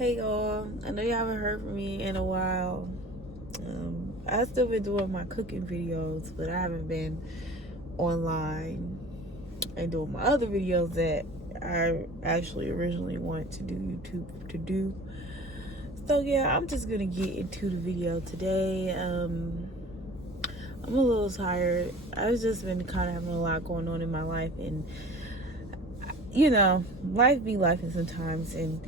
Hey y'all, I know you haven't heard from me in a while. I still been doing my cooking videos, but I haven't been online and doing my other videos that I actually originally wanted to do YouTube to do. So yeah, I'm just gonna get into the video today. I'm a little tired. I've just been kind of having a lot going on in my life, and life be life sometimes, and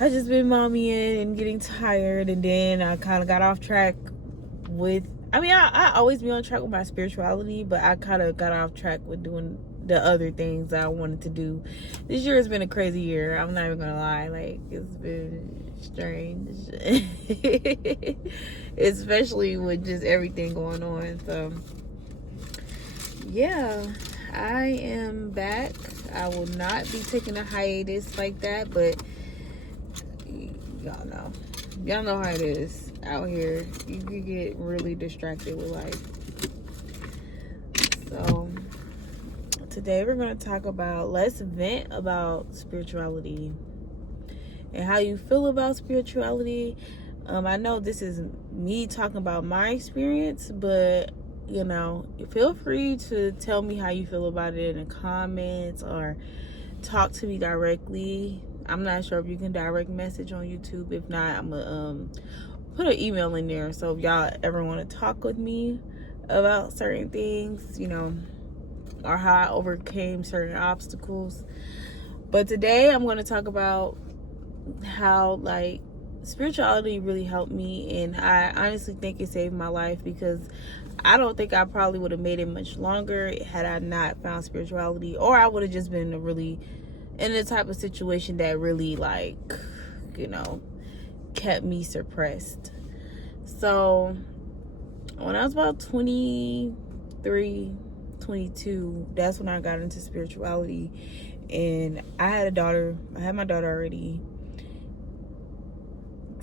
I just been mommying and getting tired, and then I kind of got off track with. I always be on track with my spirituality, but I kind of got off track with doing the other things that I wanted to do. This year has been a crazy year. I'm not even gonna lie. Like, it's been strange, especially with just everything going on. So, yeah, I am back. I will not be taking a hiatus like that, but y'all know how it is out here. You can get really distracted with life. So today we're going to talk about, let's vent about spirituality and how you feel about spirituality. I know this is me talking about my experience, but feel free to tell me how you feel about it in the comments or talk to me directly. I'm not sure if you can direct message on YouTube. If not, I'm gonna put an email in there. So if y'all ever want to talk with me about certain things, or how I overcame certain obstacles. But today I'm going to talk about how spirituality really helped me, and I honestly think it saved my life, because I don't think I probably would have made it much longer had I not found spirituality, or I would have just been in a type of situation that really kept me suppressed. So when I was about 23, 22, that's when I got into spirituality, and I had my daughter already.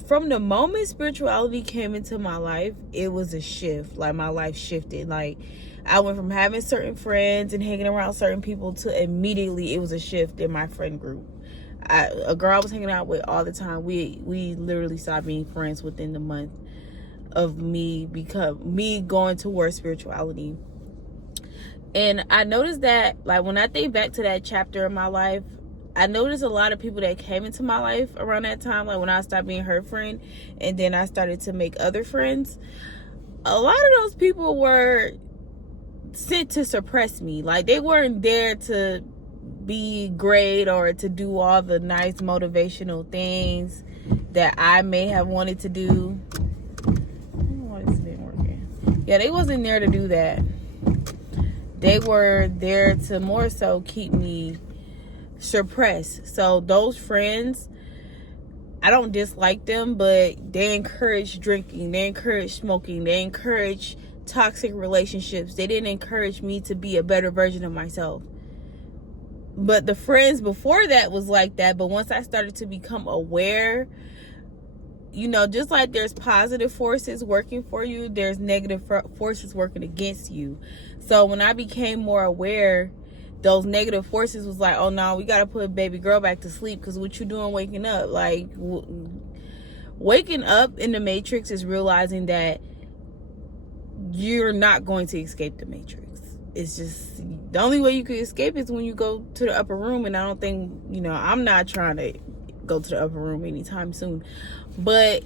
From the moment spirituality came into my life, it was a shift. Like, my life shifted. Like, I went from having certain friends and hanging around certain people to immediately it was a shift in my friend group. A girl I was hanging out with all the time, we literally stopped being friends within the month of me going towards spirituality. And I noticed that, like, when I think back to that chapter of my life, I noticed a lot of people that came into my life around that time, like when I stopped being her friend and then I started to make other friends. A lot of those people were sent to suppress me. Like, they weren't there to be great or to do all the nice motivational things that I may have wanted to do. I don't know why this isn't working. Yeah, they wasn't there to do that. They were there to more so keep me suppressed. So those friends, I don't dislike them, but they encourage drinking, they encourage smoking, they encourage toxic relationships. They didn't encourage me to be a better version of myself. But the friends before that was like that. But once I started to become aware, just like there's positive forces working for you, there's negative forces working against you. So when I became more aware, those negative forces was like, oh no, we got to put baby girl back to sleep, because what you doing waking up? Like, waking up in the Matrix is realizing that you're not going to escape the Matrix. It's just, the only way you can escape is when you go to the upper room. And I don't think, I'm not trying to go to the upper room anytime soon. But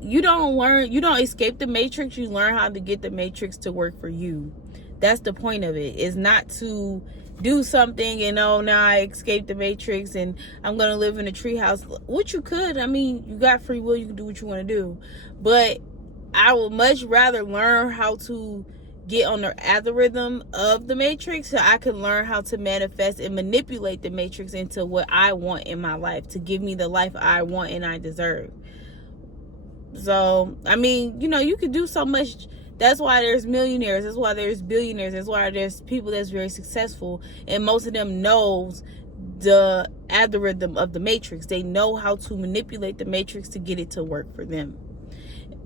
you don't escape the Matrix. You learn how to get the Matrix to work for you. That's the point of it. Is not to do something and now I escaped the Matrix and I'm gonna live in a treehouse. Which you could. You got free will. You can do what you want to do. But I would much rather learn how to get on the algorithm of the Matrix, so I can learn how to manifest and manipulate the Matrix into what I want in my life, to give me the life I want and I deserve. So, you could do so much. That's why there's millionaires. That's why there's billionaires. That's why there's people that's very successful. And most of them knows the algorithm of the Matrix. They know how to manipulate the Matrix to get it to work for them.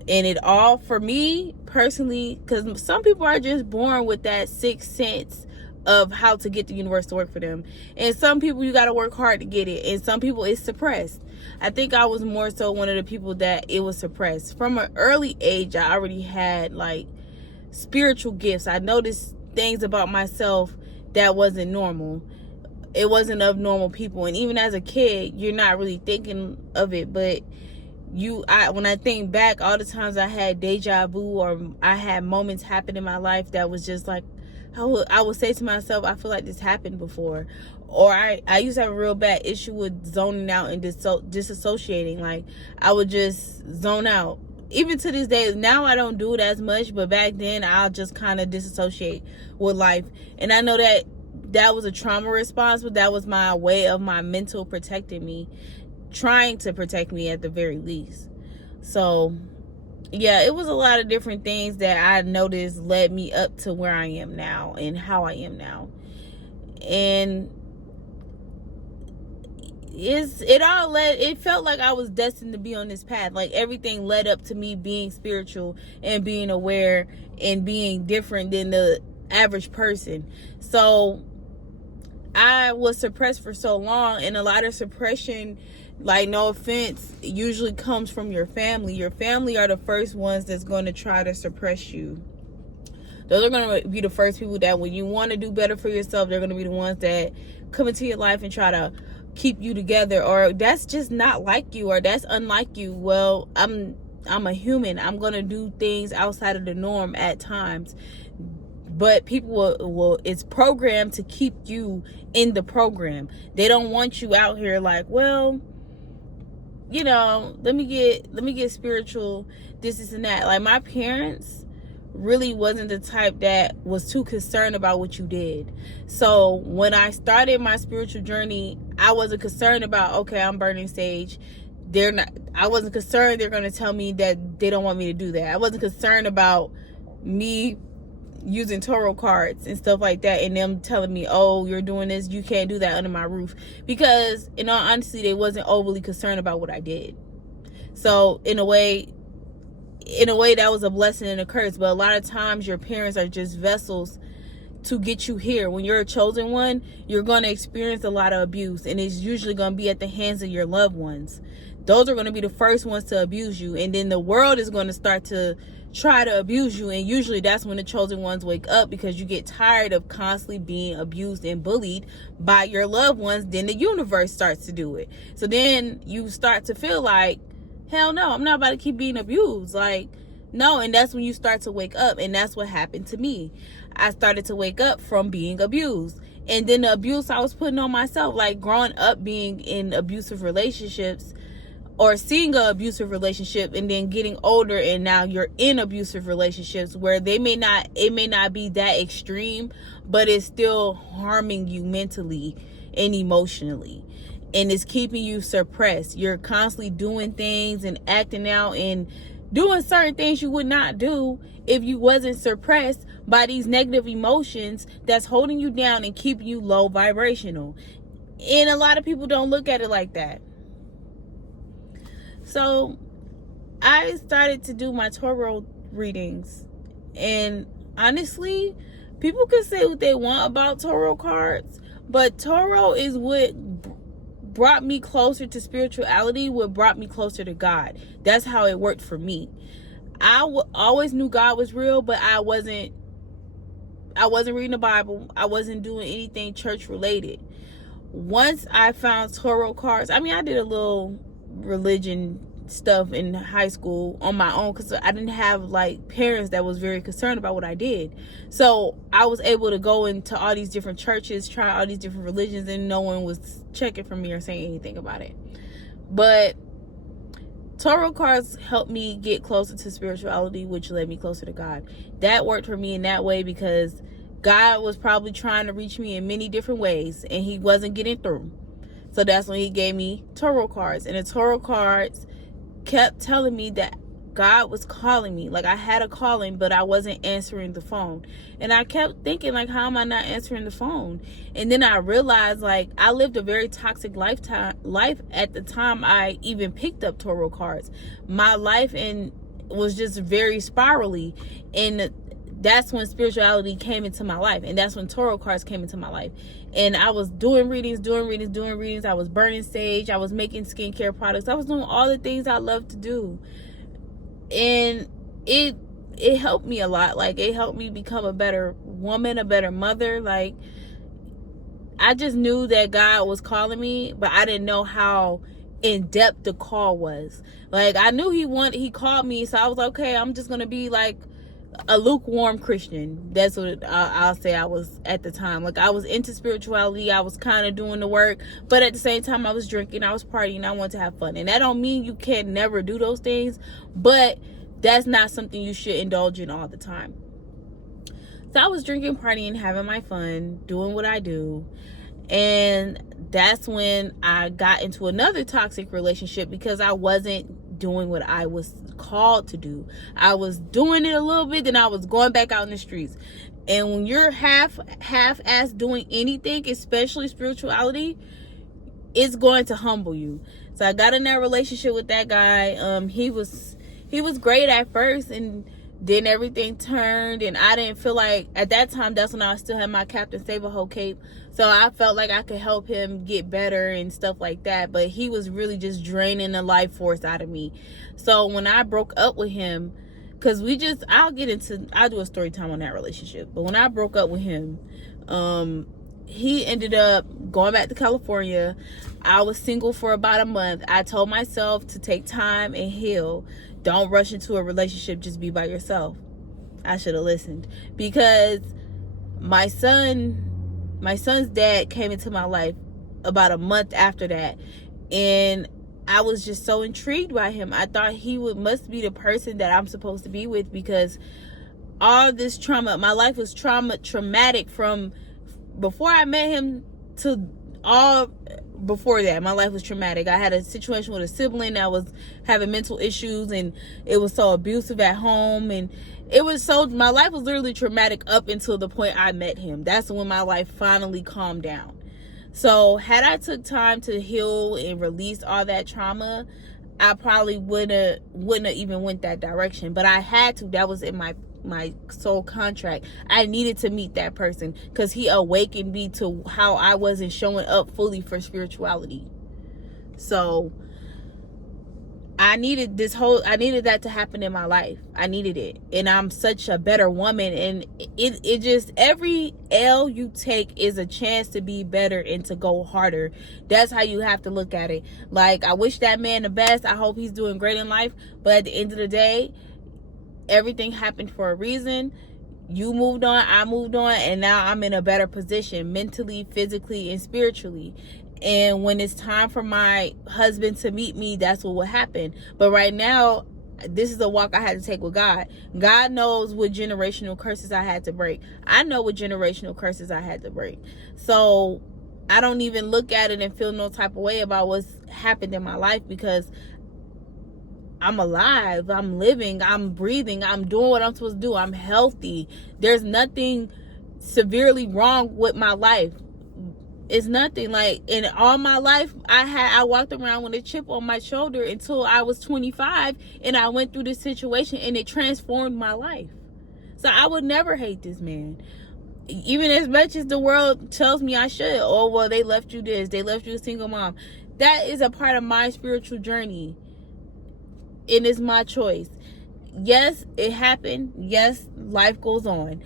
And it all, for me personally, because some people are just born with that sixth sense of how to get the universe to work for them. And some people, you got to work hard to get it, and some people it's suppressed. I think I was more so one of the people that it was suppressed. From an early age, I already had like spiritual gifts. I noticed things about myself that wasn't normal. It wasn't of normal people. And even as a kid, you're not really thinking of it, but when I think back, all the times I had deja vu, or I had moments happen in my life that was just like, I would say to myself, I feel like this happened before. Or I used to have a real bad issue with zoning out and disassociating. Like, I would just zone out. Even to this day, now I don't do it as much, but back then I'll just kind of disassociate with life. And I know that was a trauma response, but that was my way of my mental protecting me, trying to protect me at the very least. So yeah, it was a lot of different things that I noticed led me up to where I am now and how I am now. And it felt like I was destined to be on this path. Like, everything led up to me being spiritual and being aware and being different than the average person. So I was suppressed for so long, and a lot of suppression, like, no offense, usually comes from your family. Your family are the first ones that's going to try to suppress you. Those are going to be the first people that, when you want to do better for yourself, they're going to be the ones that come into your life and try to keep you together. Or that's just not like you, or that's unlike you. Well, I'm a human. I'm going to do things outside of the norm at times. But people will it's programmed to keep you in the program. They don't want you out here like, well, you know, let me get spiritual, this and that. Like, my parents really wasn't the type that was too concerned about what you did. So when I started my spiritual journey, I wasn't concerned about, okay, I'm burning sage. I wasn't concerned they're going to tell me that they don't want me to do that. I wasn't concerned about me using tarot cards and stuff like that, and them telling me, oh, you're doing this, you can't do that under my roof. Because in all honesty, they wasn't overly concerned about what I did. So in a way that was a blessing and a curse. But a lot of times your parents are just vessels to get you here. When you're a chosen one, you're going to experience a lot of abuse, and it's usually going to be at the hands of your loved ones. Those are going to be the first ones to abuse you, and then the world is going to start to try to abuse you. And usually that's when the chosen ones wake up, because you get tired of constantly being abused and bullied by your loved ones. Then the universe starts to do it. So then you start to feel like, hell no, I'm not about to keep being abused. Like, no. And that's when you start to wake up. And that's what happened to me. I started to wake up from being abused. And then the abuse I was putting on myself, like growing up being in abusive relationships, or seeing an abusive relationship, and then getting older and now you're in abusive relationships where it may not be that extreme, but it's still harming you mentally and emotionally, and it's keeping you suppressed. You're constantly doing things and acting out and doing certain things you would not do if you wasn't suppressed by these negative emotions that's holding you down and keeping you low vibrational. And a lot of people don't look at it like that. So I started to do my tarot readings, and honestly, people can say what they want about tarot cards, but tarot is what brought me closer to spirituality, what brought me closer to God. That's how it worked for me. I always knew God was real, but I wasn't reading the Bible. I wasn't doing anything church related. Once I found tarot cards, I did a little religion stuff in high school on my own, because I didn't have like parents that was very concerned about what I did. So I was able to go into all these different churches, try all these different religions, and no one was checking for me or saying anything about it. But tarot cards helped me get closer to spirituality, which led me closer to God. That worked for me in that way, because God was probably trying to reach me in many different ways, and he wasn't getting through. So that's when he gave me tarot cards. And the tarot cards kept telling me that God was calling me. Like, I had a calling, but I wasn't answering the phone. And I kept thinking, like, how am I not answering the phone? And then I realized, like, I lived a very toxic life at the time I even picked up tarot cards. My life was just very spirally. And that's when spirituality came into my life, and that's when tarot cards came into my life. And I was doing readings. I was burning sage. I was making skincare products. I was doing all the things I love to do, and it helped me a lot. Like, it helped me become a better woman, a better mother. Like, I just knew that God was calling me, but I didn't know how in depth the call was. Like, I knew he called me, so I was like, okay, I'm just gonna be like a lukewarm Christian. That's what I'll say I was at the time. Like, I was into spirituality, I was kind of doing the work, but at the same time I was drinking, I was partying, I wanted to have fun. And that don't mean you can never do those things, but that's not something you should indulge in all the time. So I was drinking, partying, having my fun, doing what I do. And that's when I got into another toxic relationship, because I wasn't doing what I was called to do. I was doing it a little bit, then I was going back out in the streets. And when you're half-ass doing anything, especially spirituality, it's going to humble you. So I got in that relationship with that guy. He was great at first, and then everything turned, and I didn't feel like, at that time, that's when I still had my Captain Save-A-Hoe cape, so I felt like I could help him get better and stuff like that. But he was really just draining the life force out of me. So when I broke up with him, because I'll do a story time on that relationship, but when I broke up with him, he ended up going back to California. I was single for about a month. I told myself to take time and heal. Don't rush into a relationship, just be by yourself. I should have listened, because my son's dad came into my life about a month after that, and I was just so intrigued by him. I thought he must be the person that I'm supposed to be with, because all this trauma, my life was traumatic from before I met him to all before that. My life was traumatic. I had a situation with a sibling that was having mental issues, and it was so abusive at home, and my life was literally traumatic up until the point I met him. That's when my life finally calmed down. So had I took time to heal and release all that trauma, I probably wouldn't have even went that direction. But I had to. That was in my soul contract. I needed to meet that person, because he awakened me to how I wasn't showing up fully for spirituality. So I needed that to happen in my life. I needed it. And I'm such a better woman. And it just, every L you take is a chance to be better and to go harder. That's how you have to look at it. Like, I wish that man the best. I hope he's doing great in life. But at the end of the day, everything happened for a reason. You moved on, I moved on, and now I'm in a better position mentally, physically, and spiritually. And when it's time for my husband to meet me, that's what will happen. But right now, this is a walk I had to take with God. God knows what generational curses I had to break. I know what generational curses I had to break. So I don't even look at it and feel no type of way about what's happened in my life, because I'm alive, I'm living, I'm breathing, I'm doing what I'm supposed to do, I'm healthy. There's nothing severely wrong with my life. It's nothing. Like, in all my life, I walked around with a chip on my shoulder until I was 25, and I went through this situation, and it transformed my life. So I would never hate this man, even as much as the world tells me I should. Oh, well, they left you this, they left you a single mom. That is a part of my spiritual journey, and it's my choice. Yes, it happened. Yes, life goes on.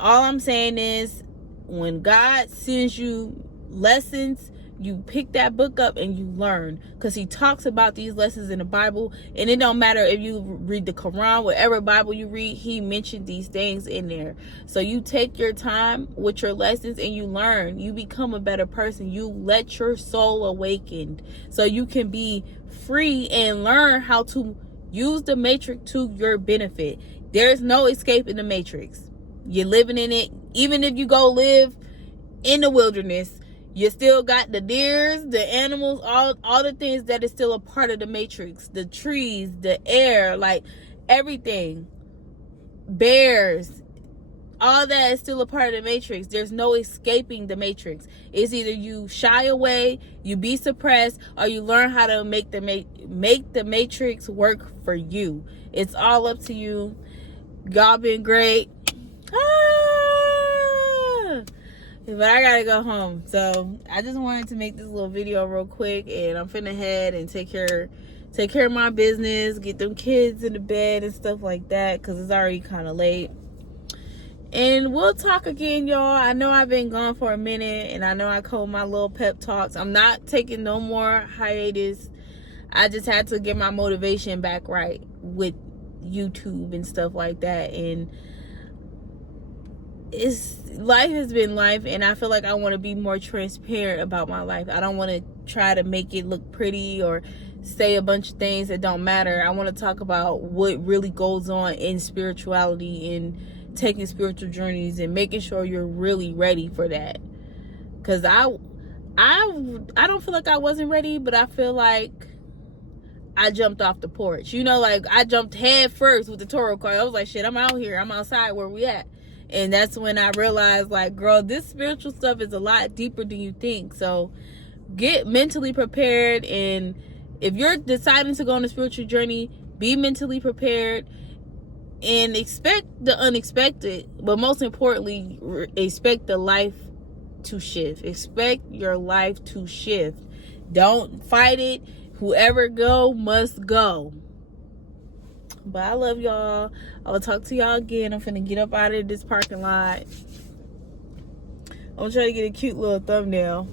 All I'm saying is, when God sends you lessons, you pick that book up and you learn, because he talks about these lessons in the Bible. And it don't matter if you read the Quran, whatever Bible you read, he mentioned these things in there. So you take your time with your lessons and you learn. You become a better person. You let your soul awaken so you can be free and learn how to use the matrix to your benefit. There's no escape in the matrix. You're living in it. Even if you go live in the wilderness, you still got the deers, the animals, all the things that is still a part of the matrix. The trees, the air, like everything. Bears, all that is still a part of the matrix. There's no escaping the matrix. It's either you shy away, you be suppressed, or you learn how to make the matrix work for you. It's all up to you. Y'all been great. But I gotta go home. So I just wanted to make this little video real quick, and I'm finna head and take care of my business, get them kids into bed and stuff like that, because it's already kind of late. And we'll talk again, y'all. I know I've been gone for a minute, and I know I called my little pep talks. I'm not taking no more hiatus. I just had to get my motivation back right with YouTube and stuff like that. And life has been life, and I feel like I want to be more transparent about my life. I don't want to try to make it look pretty or say a bunch of things that don't matter. I want to talk about what really goes on in spirituality and taking spiritual journeys and making sure you're really ready for that. Because I don't feel like I wasn't ready, but I feel like I jumped off the porch. You know, like I jumped head first with the tarot card. I was like, shit, I'm out here. I'm outside. Where we at? And that's when I realized, like, girl, this spiritual stuff is a lot deeper than you think. So get mentally prepared. And if you're deciding to go on a spiritual journey, be mentally prepared and expect the unexpected. But most importantly, expect the life to shift. Expect your life to shift. Don't fight it. Whoever go must go. But I love y'all. I will talk to y'all again. I'm finna get up out of this parking lot. I'm gonna try to get a cute little thumbnail.